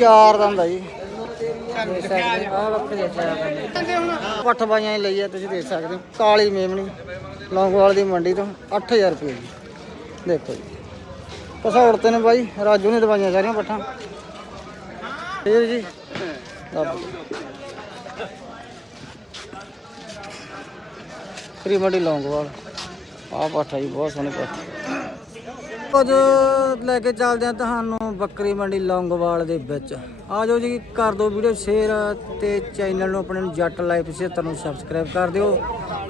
ਚਾਰ ਦੰਦ ਆ ਜੀ। ਪੱਠ ਬਾਈਆਂ ਹੀ ਲਈ ਆ ਤੁਸੀਂ ਦੇਖ ਸਕਦੇ ਹੋ। ਕਾਲੀ ਮੇਮਣੀ, ਲੌਂਗਵਾਲ ਦੀ ਮੰਡੀ ਤੋਂ 8000 ਰੁਪਏ ਜੀ। ਦੇਖੋ ਜੀ। ਪਸੌੜ ਤੇ ਨੇ ਬਾਈ, ਰਾਜੂ ਨੇ ਦਵਾਈਆਂ ਸਾਰੀਆਂ ਪੱਠਾਂ। ਫੇਰ ਜੀ। ਫਰੀ ਮੰਡੀ ਲੌਂਗੋਵਾਲ। ਆਹ ਪੱਠਾ ਜੀ, ਬਹੁਤ ਸੋਹਣੀ ਪੱਠ। ਕੁਝ ਲੈ ਕੇ ਚੱਲਦੇ ਆ ਤੁਹਾਨੂੰ ਬੱਕਰੀ ਮੰਡੀ ਲੌਂਗੋਵਾਲ ਦੇ ਵਿੱਚ। ਆ ਜਾਓ ਜੀ, ਕਰ ਦਿਓ ਵੀਡੀਓ ਸ਼ੇਅਰ ਤੇ ਚੈਨਲ ਨੂੰ ਆਪਣੇ ਜੱਟ ਲਾਈਫ 76 ਨੂੰ ਸਬਸਕ੍ਰਾਈਬ ਕਰ ਦਿਓ।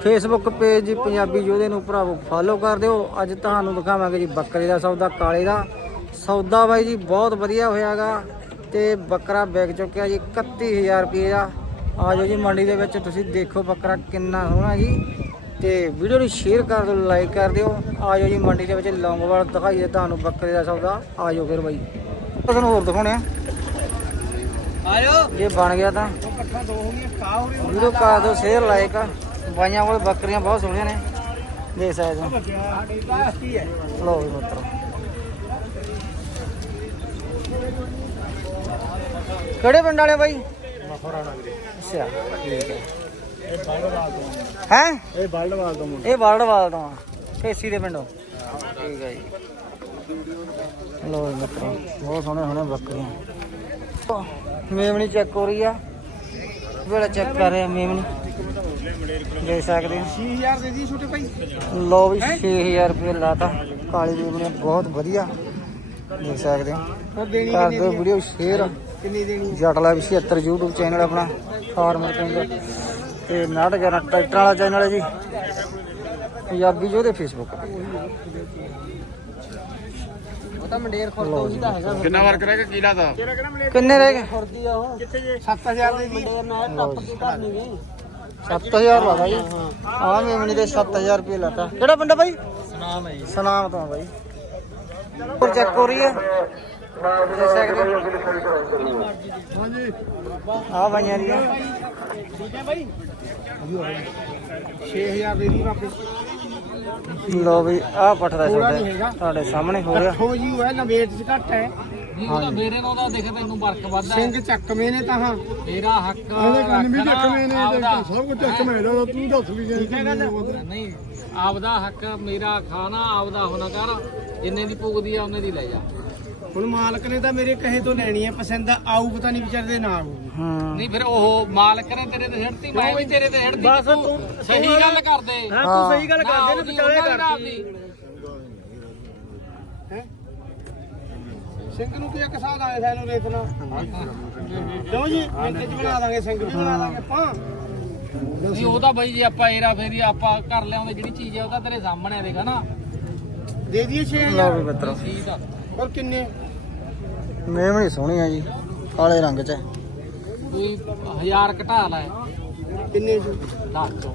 ਫੇਸਬੁੱਕ ਪੇਜ ਜੀ, ਪੰਜਾਬੀ ਯੋਧੇ ਨੂੰ ਭਰਾਵੋ ਫਾਲੋ ਕਰ ਦਿਓ। ਅੱਜ ਤੁਹਾਨੂੰ ਦਿਖਾਵਾਂਗੇ ਜੀ ਬੱਕਰੇ ਦਾ ਸੌਦਾ, ਕਾਲੇ ਦਾ ਸੌਦਾ ਬਾਈ ਜੀ, ਬਹੁਤ ਵਧੀਆ ਹੋਇਆਗਾ। ਤੇ ਬੱਕਰਾ ਵਿਕ ਚੁੱਕਿਆ ਜੀ 31000 ਰੁਪਏ ਦਾ। ਆ ਜਾਓ ਜੀ, ਮੰਡੀ ਦੇ ਵਿੱਚ ਤੁਸੀਂ ਦੇਖੋ ਬੱਕਰਾ ਕਿੰਨਾ ਸੋਹਣਾ ਜੀ। ਤੇ ਵੀਡੀਓ ਨੂੰ ਸ਼ੇਅਰ ਕਰ ਦਿਓ ਲਾਈਕ ਕਰ ਦਿਓ। ਆ ਜਾਓ ਜੀ ਮੰਡੀ ਦੇ ਵਿੱਚ ਲੌਂਗੋਵਾਲ ਦਿਖਾਈਏ ਤੁਹਾਨੂੰ ਬੱਕਰੇ ਦਾ ਸੌਦਾ। ਆ ਜਾਓ ਫਿਰ ਬਾਈ। ਤੁਹਾਨੂੰ ਹੋਰ ਦਿਖਾਉਣੇ ਆ। ਆਇਓ ਜੇ ਬਣ ਗਿਆ ਤਾਂ। ਪੱਠਾ ਦੋ ਹੋ ਗਈਆਂ ਕਾ ਹੋ ਰਹੀ ਵੀਡੀਓ ਕਰ ਦਿਓ ਸ਼ੇਅਰ ਲਾਈਕ ਬਾਈਆਂ ਕੋਲ ਬੱਕਰੀਆਂ ਬਹੁਤ ਸੋਹਣੀਆਂ ਨੇ। ਦੇਖ ਸਕਦੇ ਹੋ। ਸਾਡੀ ਬਾਸਤੀ ਹੈ। ਲਓ ਵੀ ਕਿਹੜੇ ਪਿੰਡ ਵਾਲੇ ਬਾਈ? ਮਖੋਰਾਣਾ ਵੀਰੇ ਅੱਛਾ ਠੀਕ ਹੈ। ਇਹ ਬਲਡਵਾਲ ਤੋਂ ਹੈ? ਇਹ ਬਲਡਵਾਲ ਤੋਂ ਮੁੰਡਾ। ਇਹ ਵਰਲਡਵਾਲ ਤੋਂ ਆ। ਢੇਸੀ ਦੇ ਪਿੰਡੋਂ। ਠੀਕ ਹੈ ਜੀ। ਲੋ ਮਿੱਤਰੋ ਬਹੁਤ ਸੋਹਣੇ ਸੋਹਣੇ ਬੱਕਰੀਆਂ। ਮੇਮਣੀ ਚੈੱਕ ਹੋ ਰਹੀ ਆ। ਵੇਲੇ ਚੈੱਕ ਕਰ ਰਿਹਾ ਮੇਮਣੀ। ਦੇਖ ਸਕਦੇ ਹੋ। 6000 ਦੇ ਦੀ ਛੋਟੇ ਭਾਈ। ਲੋ ਵੀ 6000 ਰੁਪਏ ਲਾਤਾ। ਕਾਲੀ ਮੇਮਣੀ ਬਹੁਤ ਵਧੀਆ। ਦੇਖ ਸਕਦੇ ਹੋ। ਕਰ ਦਿਓ ਦੀ ਵੀਡੀਓ ਸ਼ੇਅਰ ਕਿੰਨੀ ਦੇਣੀ ਜੱਟ ਲਾਈਵ 76 YouTube ਚੈਨਲ ਆਪਣਾ। ਫਾਰਮਰ ਪਿੰਡ। ਤੇ 911 ਟਰੈਕਟਰ ਵਾਲਾ ਚੈਨਲ ਹੈ ਜੀ। ਪੰਜਾਬੀ ਜੋ ਦੇ ਫੇਸਬੁੱਕ ਉਹ ਤਾਂ ਮੰਡੇਰ ਖੁਰ ਤੋਂ ਹੀ ਤਾਂ ਹੈਗਾ। ਕਿੰਨਾ ਵਰਕ ਰਹਿ ਗਿਆ? ਕੀਲਾ ਦਾ ਮੰਡੇਰ? ਕਿੰਨੇ ਰਹਿ ਗਏ? ਖੁਰਦੀ ਆ ਉਹ। ਕਿੱਥੇ ਜੇ? 7000 ਦੇ ਦੀ ਮੈਂ ਟੱਪ ਕੇ ਘਰ ਨਹੀਂ ਗਈ 7000 ਲਾਦਾ ਜੀ ਆ ਮੇਮਣੀ ਦੇ 7000 ਰੁਪਏ ਲਾਤਾ। ਕਿਹੜਾ ਪਿੰਡ ਆ ਬਾਈ? ਸੁਨਾਮ ਹੈ ਜੀ। ਸਨਾਮ ਤੋਂ ਆ ਬਾਈ। ਹੋਰ ਚੈੱਕ ਹੋ ਰਹੀ ਹੈ। ਹਾਂਜੀ ਆਹ ਬਾਈਆਂ ਦੀਆਂ। ਠੀਕ ਹੈ ਭਾਈ 6000 ਦੇ ਦੀ ਵਾਪਸ ਲੋ ਵੀ ਛੋਟਾ ਨਹੀਂ ਹੈਗਾ। ਤੁਹਾਡੇ ਸਾਹਮਣੇ ਹੋ ਰਿਹਾ ਹੋ ਜੀ ਉਹ ਹੈ ਨਵੇਟ ਚ ਘੱਟ ਹੈ। ਹਾਂਜੀ ਮੇਰੇ ਨਾਲ ਉਹਦਾ ਦੇਖ ਤੈਨੂੰ ਵਰਕ ਵੱਧਦਾ ਸਿੰਘ ਚੱਕਵੇਂ ਨੇ ਤਾਂ ਹਾਂ। ਮੇਰਾ ਹੱਕ ਇਹਦੇ ਕੰਨ ਵੀ ਚੱਕਵੇਂ ਨੇ ਆਪਦਾ- ਸਭ ਕੁਝ ਚੱਕਵੇਂ ਦਾ ਤੂੰ ਦੱਸ ਵੀ ਠੀਕ ਹੈ ਗੱਲ। ਨਹੀਂ ਆਪਦਾ ਹੱਕ ਮੇਰਾ ਖਾਣਾ ਆਪਦਾ ਹੁਣ ਕਰ। ਜਿੰਨੇ ਦੀ ਪੁੱਗਦੀ ਆ ਉਹਨੇ ਦੀ ਲੈ ਜਾ। ਹੁਣ ਮਾਲਕ ਨੇ ਤਾਂ ਮੇਰੇ ਕਹੇ ਤੋਂ ਲੈਣੀ ਹੈ ਪਸੰਦ ਆਊ ਪਤਾ ਨਹੀਂ ਵਿਚਾਰੇ ਦੇ ਨਾ ਆਊ ਹੂੰ। ਨਹੀਂ ਫਿਰ ਉਹ ਮਾਲਕ ਨੇ ਤੇਰੇ ਤੇ ਛੱਡਤੀ ਮੈਂ ਵੀ ਤੇਰੇ ਤੇ ਛੱਡਤੀ ਬਸ ਤੂੰ ਤੂੰ- ਸਹੀ ਗੱਲ ਕਰਦੇ। ਹਾਂ ਹਾਂ। ਤੂੰ ਸਹੀ ਗੱਲ ਕਰਦੇ ਨੇ ਵਿਚਾਲੇ ਕਰਦੀ ਹੈਂ? ਸਿੰਘ ਨੂੰ ਕੀ ਇੱਕ ਸਾਹ ਆਏ ਸਾਨੂੰ ਰੇਤਨਾ ਕਿਉਂ ਜੀ ਮਿੰਟ ਚ ਬਣਾ ਦਾਂਗੇ ਸਿੰਘ ਵੀ ਬਣਾ ਦਾਂਗੇ ਆਪਾਂ। ਨਹੀਂ ਉਹਦਾ ਬਈ ਜੇ ਆਪਾਂ ਏਰਾ ਫੇਰੀ ਆਪਾਂ ਕਰ ਲਿਆਉਂਦੇ ਜਿਹੜੀ ਚੀਜ਼ ਹੈ ਉਹਦਾ ਤੇਰੇ ਸਾਹਮਣੇ ਦੇਖਾ ਨਾ ਦੇ ਦਈਏ ਲਓ 6000 ਵੀ ਮਿੱਤਰੋ। ਠੀਕ ਆ। ਹੋਰ ਕਿੰਨੇ? ਮੇਮਣੀ ਸੋਹਣੀ ਆ ਜੀ ਕਾਲੇ ਰੰਗ 'ਚ। ਹੈ। ਕੋਈ ਹਜ਼ਾਰ ਘਟਾ ਲੈ। ਕਿੰਨੇ ਚ ਦੱਸ ਚੋਂ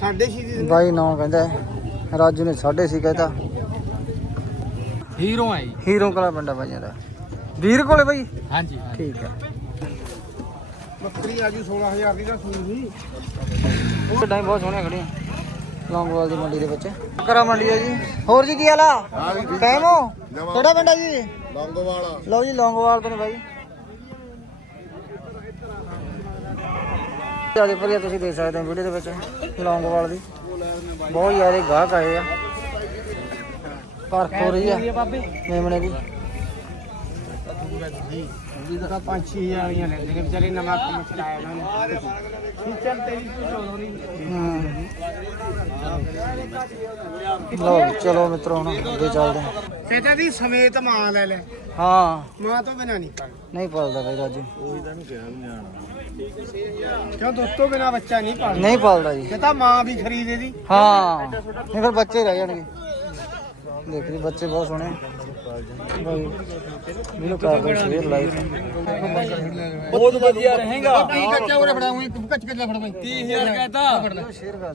ਸਾਢੇ ਛੇ ਦੀ। ਬਾਈ ਨੌ ਕਹਿੰਦਾ ਹੈ। ਰਾਜੂ ਨੇ ਸਾਢੇ ਸੀ ਕਹਿੰਦਾ ਹੀਰੋ ਹੈ ਜੀ। ਹੀਰੋ ਕਲਾ ਪਿੰਡਾ ਬਾਈਆਂ ਦਾ। ਵੀਰ ਕੋਲੇ ਬਾਈ? ਹਾਂਜੀ ਠੀਕ ਹੈ। ਬੱਕਰੀ ਆਜੂ 16000 ਦੀ ਦਾ ਸੂਈ ਸੀ। ਗੱਡਾਂ ਵੀ ਬਹੁਤ ਸੋਹਣੀਆਂ ਖੜੀਆਂ ਲੌਂਗੋਵਾਲ ਦੀ ਮੰਡੀ ਦੇ ਵਿੱਚ। ਕਰਾ ਮੰਡੀ ਹੈ ਜੀ। ਹੋਰ ਜੀ ਕੀ ਹਾਲ ਆ? ਕਿਹੜਾ ਪਿੰਡ ਆ ਜੀ? ਲੌਂਗੋਵਾਲਾ। ਲਓ ਜੀ ਲੌਂਗੋਵਾਲ ਤੋਂ ਨੇ ਬਾਈ। ਜ਼ਿਆਦਾ ਭਰੀਆ ਤੁਸੀਂ ਦੇਖ ਸਕਦੇ ਹੋ ਵੀਡੀਓ ਦੇ ਵਿੱਚ ਲੌਂਗੋਵਾਲ ਦੀ। ਬਹੁਤ ਜ਼ਿਆਦਾ ਗਾਹਕ ਆਏ ਆ। ਪਰਖ ਹੋ ਰਹੀ ਆ ਮੇਮਣੇ ਦੀ। ਜੀ ਤਾਂ 5-6000 ਵਾਲੀਆਂ ਲੈਂਦੇ ਨੇ ਵਿਚਾਰੇ ਨਵਾਂ ਕੰਮ ਚਲਾਇਆ ਉਹਨਾਂ ਨੇ। ਕੀ ਚੱਲ ਤੇਰੀ ਤੂੰ ਨਹੀਂ। ਹੂੰ। ਮਿੱਤਰੋ ਹੁਣ ਅੱਗੇ ਚੱਲਦੇ ਹਾਂ। ਚਾਚਾ ਦੀ ਸਮੇਤ ਮਾਂ ਲੈ ਲੈ। ਹਾਂ। ਮਾਂ ਤੋਂ ਬਿਨਾ ਨਹੀਂ ਪੜ ਨਹੀਂ ਪਲਦਾ ਬਾਈ ਰਾਜੂ। ਕਿਉਂ ਦੋਸਤੋਂ ਬਿਨਾ ਬੱਚਾ ਨਹੀਂ ਪੜਦਾ ਨਹੀਂ ਪਲਦਾ ਜੀ। ਤਾਂ ਮਾਂ ਵੀ ਖਰੀਦੇ ਦੀ। ਹਾਂ। ਫਿਰ ਬੱਚੇ ਰਹਿ ਜਾਣਗੇ। ਦੇਖ ਜੀ ਬੱਚੇ ਬਹੁਤ ਸੋਹਣੇ। ਵੀਡੀਓ ਕਰ ਰਹੇ ਸ਼ੇਅਰ ਲਾਈਕ ਬਹੁਤ ਵਧੀਆ ਰਹੇਗਾ। ਕੀ ਕੱਚਾ ਉਰੇ ਫੜਾ ਉਹੀ ਕੱਚ ਕੱਚ ਫੜ ਬਈ 30000 ਕਹਿਤਾ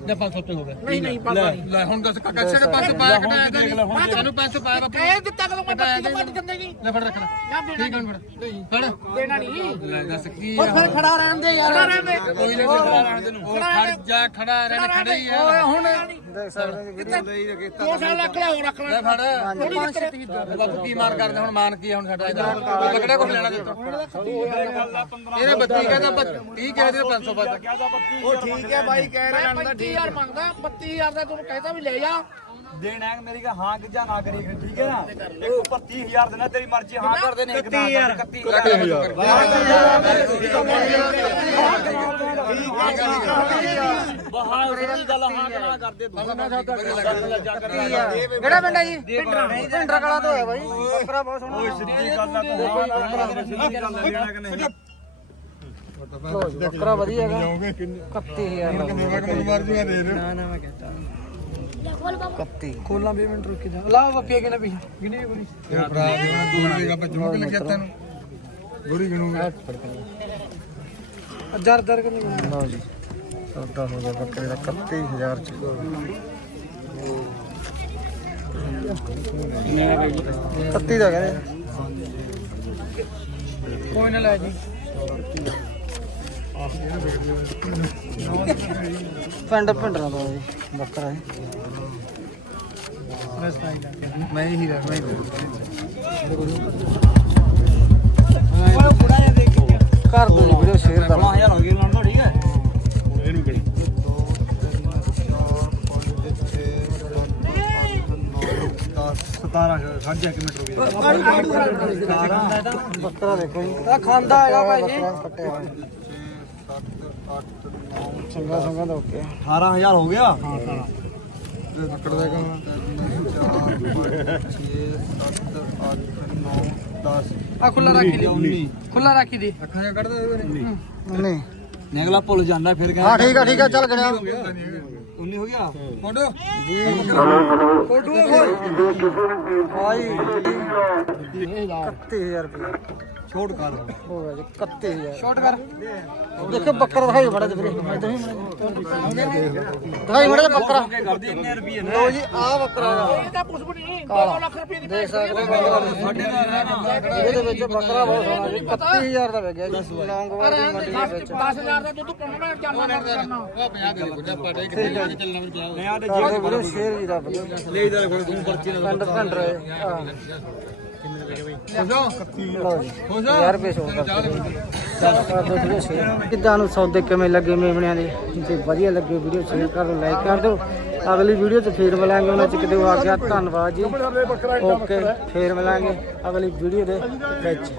ਜਾਂ 500 ਤੇ ਹੋ ਗਿਆ ਨਹੀਂ ਨਹੀਂ ਲੈ ਹੁਣ ਦੱਸ ਕੱਚੇ ਦੇ 500 ਪਾਇਆ ਕਟਾਇਆ ਤੇ ਸਾਨੂੰ 500 ਪਾਇਆ ਬਾਪੂ ਇਹ ਦਿੱਤਾ ਕਦੋਂ ਮੈਂ ਬੱਤੀ ਕੱਟ ਦਿੰਦੇ ਨਹੀਂ। ਲੈ ਫੜ ਰੱਖ ਲੈ। ਨਾ ਦੇਣਾ ਠੀਕ ਹੈ ਫੜ। ਫੜ। ਦੇਣਾ ਨਹੀਂ। ਲੈ ਦੱਸ ਕੀ ਹੋਰ ਫਿਰ ਖੜਾ ਰਹਿਣ ਦੇ ਯਾਰ। ਖੜਾ ਰਹਿਣ ਦੇ। ਕੋਈ ਨਾ ਖੜਾ ਰਹਿਣ ਦੇ। ਨੂੰ ਖੜ ਜਾ ਖੜਾ ਰਹਿਣ ਖੜਾ ਹੀ ਆ। ਓਏ ਹੁਣ ਦੇਖ ਸਕਦੇ ਜੀ ਵੀਡੀਓ ਦੋ ਸਾਲ ਰੱਖ ਲੈ ਹੋਰ ਰੱਖ ਲੈ ਫੜ। ਥੋੜੀ ਕੀ ਮਾਰ ਕਰਦੇ ਹੁਣ? ਮਾਨ ਕੀ ਹੁਣ ਸਾਡਾ ਇਹਦਾ ਕਿਹੜਾ ਕੁਝ ਲੈਣਾ ਦਿੱਤਾ? ਇਹਨੇ 32 ਕਹਿੰਦਾ 30 ਕਹਿ ਦੇ 500 ਬਸ ਉਹ ਠੀਕ ਹੈ ਬਾਈ ਕਹਿ ਰਿਹਾ ਮੈਂ 35000 ਮੰਗਦਾ 32000 ਦਾ ਤੂੰ ਕਹਿੰਦਾ ਵੀ ਲੈ ਜਾ। ਦੇਣਾ ਹੈ ਮੇਰੀ ਕਹਾ ਹਾਂ ਕਿ ਜਾਂ ਨਾ ਕਰੀ ਠੀਕ ਹੈ ਨਾ? ਇੱਕ ਉੱਪਰ 30000 ਦੇਣਾ ਤੇਰੀ ਮਰਜ਼ੀ ਹਾਂ ਕਰ ਦੇ ਨਹੀਂ 31000 ਬਹਾਰ ਦੀ ਗੱਲ ਹਾਂ ਕਰਾ ਕਰਦੇ ਕਿਹੜਾ ਪਿੰਡ ਹੈ ਜੀ? ਭਿੰਡਰਾ। ਕਲਾ ਤੋਂ ਹੈ ਬਾਈ। ਬੱਕਰਾ ਬਹੁਤ ਸੋਹਣਾ। ਓਏ ਸਿੱਧੀ ਗੱਲ ਆ ਤੂੰ ਹਾਂ ਨਾ ਲੈਣਾ ਕਿ ਨਹੀਂ ਬੱਕਰਾ ਵਧੀਆ ਹੈਗਾ। 31000 ਦਾ ਨਾ ਨਾ ਮੈਂ ਕਹਤਾ 31 ਕੋਲਾਂ 20 ਮਿੰਟ ਰੁਕ ਜਾ। ਲਾ ਬੱਪੀ ਕਿਨੇ ਵੀ ਗਿਣੀ। ਕੋਈ ਜਰ ਦਰ ਕਿਨੇ ਲਓ ਜੀ। ਸੌਦਾ ਹੋ ਗਿਆ ਬੱਕਰੇ ਦਾ 31000 ਚ ਬਾਈ ਜੀ 31 ਦਾ ਕਹਿੰਦੇ। ਕੋਈ ਨਾ ਲੈ ਜੀ। ਪਿੰਡ ਭਿੰਡਰਾ ਦਾ ਜੀ ਬੱਕਰਾ ਹੈ ਮੈਂ ਹੀ ਰਹਿ ਮੈਂ ਕਰ ਦੋ ਜੀ ਵੀਡੀਓ ਸ਼ੇਅਰ ਕਰ। 16000 ਹੋ ਗਈ ਲਾਣ ਦਾ ਠੀਕ ਹੈ ਬੱਕਰਾ ਦੇਖੋ ਜੀ। ਆ ਖਾਂਦਾ ਹੈਗਾ ਭਾਈ ਜੀ। ਚੰਗਾ ਸੰਗਾ ਦਾ ਓਕੇ 18000 ਹੋ ਗਿਆ? ਆ ਖੁੱਲਾ ਰੱਖੀ ਦੇ ਖੁੱਲਾ ਰੱਖੀ ਦੇ। ਨਹੀਂ। ਨਿਕਲਾ ਭੁੱਲ ਜਾਂਦਾ ਫਿਰ ਹਾਂ ਠੀਕ ਆ ਠੀਕ ਆ ਚੱਲ ਗਣਿਆ 19 ਹੋ ਗਿਆ। ਫੋਟੋ? ਫੋਟੋ। ਹਾਈ 31000 ਰੁਪਏ। ਛੋਟ ਕਰ। ਹੋ ਗਿਆ ਜੀ 31000 ਸ਼ਾਰਟ ਕਰ। ਦੇਖੋ ਬੱਕਰਾ ਦਿਖਾਈ ਬੜਾ ਜੀ ਵੀਰੇ। ਦਿਖਾਈ ਬੜਾ ਬੱਕਰਾ। ਲੋ ਜੀ ਆ ਬੱਕਰਾ ਇਹ ਤਾਂ ਪੁੱਛ ਨਹੀਂ। 2 ਲੱਖ ਰੁਪਏ ਦੀ ਦੇਖ ਸਕਦੇ ਬੱਕਰਾ ਇਹਦੇ ਵਿੱਚ ਬੱਕਰਾ ਬਹੁਤ ਸੋਹਣਾ ਜੀ। 31000 ਦਾ ਵਿਕਿਆ ਜੀ। ਦੀ ਮੰਡੀ ਦੇ ਵਿੱਚ। 10000 ਦਾ ਦੁੱਧ ਪਾਉਣਾ ਮੈਂ ਜਾਨਣਾ ਕਰਨਾ ਉਹ 50 ਦੇ ਗੁੱਡਾ ਪਾਟੇ ਕਿੱਥੇ ਜਾ ਕੇ ਚੱਲਣਾ ਵੀ ਜਾਓ ਮੈਂ ਆਦੇ ਕਰਦੇ ਵੀਰੇ ਸ਼ੇਰ ਜੀ ਦਾ ਲੈ ਇਧਰ ਕੋਲ ਤੂੰ ਪਰਚੀ ਨਾ ਪਿੰਡ ਪਿੰਡ ਰਹੇ ਹਾਂ? ਲਓ ਜੀ। 1000 ਰੁਪਏ ਸ਼ੋਅ ਕਰਦੇ ਵੀਡੀਓ ਸ਼ੇਅਰ ਕਿੱਦਾਂ ਨੂੰ ਸੌਦੇ ਕਿਵੇਂ ਲੱਗੇ ਮੇਮਣਿਆਂ ਦੇ? ਜੇ ਵਧੀਆ ਲੱਗੇ ਵੀਡੀਓ ਸ਼ੇਅਰ ਕਰ ਦਿਓ ਲਾਈਕ ਕਰ ਦਿਓ। ਅਗਲੀ ਵੀਡੀਓ ਤੇ ਫੇਰ ਮਿਲਾਂਗੇ ਉਹਨਾਂ ਚ ਕਿਤੇ ਆ ਗਿਆ। ਧੰਨਵਾਦ ਜੀ। ਓਕੇ ਫੇਰ ਮਿਲਾਂਗੇ ਅਗਲੀ ਵੀਡੀਓ ਦੇ ਵਿੱਚ।